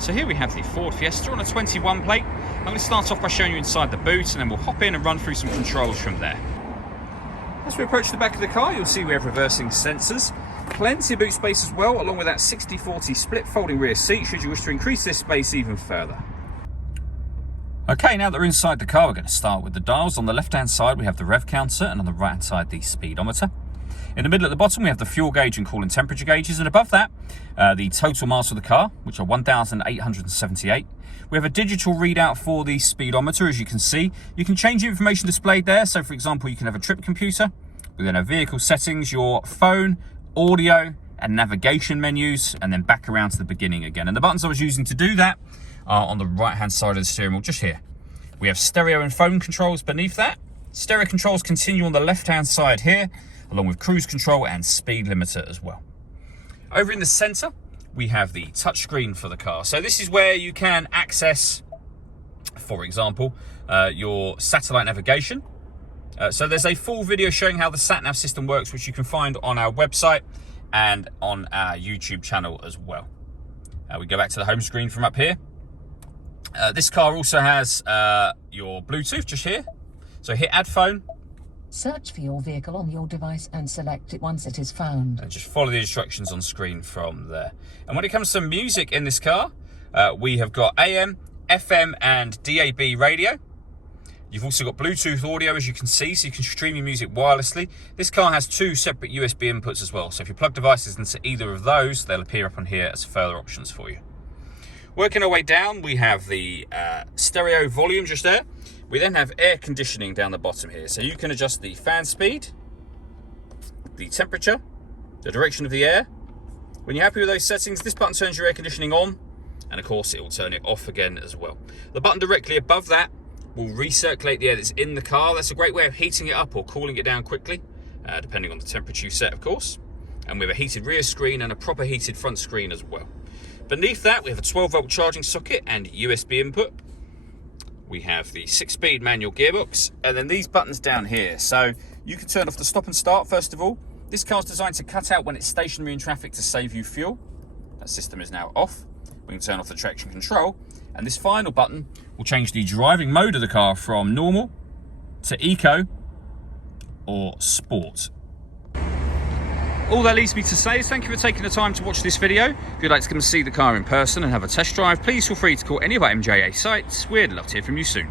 So here we have the Ford Fiesta on a 21 plate. I'm going to start off by showing you inside the boot, and then we'll hop in and run through some controls from there. As we approach the back of the car, you'll see we have reversing sensors. Plenty of boot space as well, along with that 60-40 split folding rear seat should you wish to increase this space even further. Okay, now that we're inside the car, we're going to start with the dials. On the left-hand side, we have the rev counter, and on the right-hand side, the speedometer. In the middle at the bottom, we have the fuel gauge and coolant temperature gauges, and above that, the total miles of the car, which are 1,878. We have a digital readout for the speedometer, as you can see. You can change the information displayed there. So, for example, you can have a trip computer, within a vehicle settings, your phone, audio, and navigation menus, and then back around to the beginning again. And the buttons I was using to do that are on the right-hand side of the steering wheel, just here. We have stereo and phone controls beneath that. Stereo controls continue on the left-hand side here, along with cruise control and speed limiter as well. Over in the center, we have the touchscreen for the car. So this is where you can access, for example, your satellite navigation. So there's a full video showing how the sat-nav system works, which you can find on our website and on our YouTube channel as well. We go back to the home screen from up here. This car also has your Bluetooth just here. So hit add phone. Search for your vehicle on your device and select it once it is found. And just follow the instructions on screen from there. And when it comes to music in this car, we have got AM, FM and DAB radio. You've also got Bluetooth audio, as you can see, so you can stream your music wirelessly. This car has two separate USB inputs as well. So if you plug devices into either of those, they'll appear up on here as further options for you. Working our way down, we have the stereo volume just there. We then have air conditioning down the bottom here. So you can adjust the fan speed, the temperature, the direction of the air. When you're happy with those settings, this button turns your air conditioning on, and of course it will turn it off again as well. The button directly above that will recirculate the air that's in the car. That's a great way of heating it up or cooling it down quickly, depending on the temperature you set, of course. And we have a heated rear screen and a proper heated front screen as well. Beneath that, we have a 12-volt charging socket and USB input. We have the 6-speed manual gearbox, and then these buttons down here. So you can turn off the stop and start, first of all. This car's designed to cut out when it's stationary in traffic to save you fuel. That system is now off. We can turn off the traction control, and this final button will change the driving mode of the car from normal to eco or sport. All that leaves me to say is thank you for taking the time to watch this video. If you'd like to come and see the car in person and have a test drive, please feel free to call any of our MJA sites. We'd love to hear from you soon.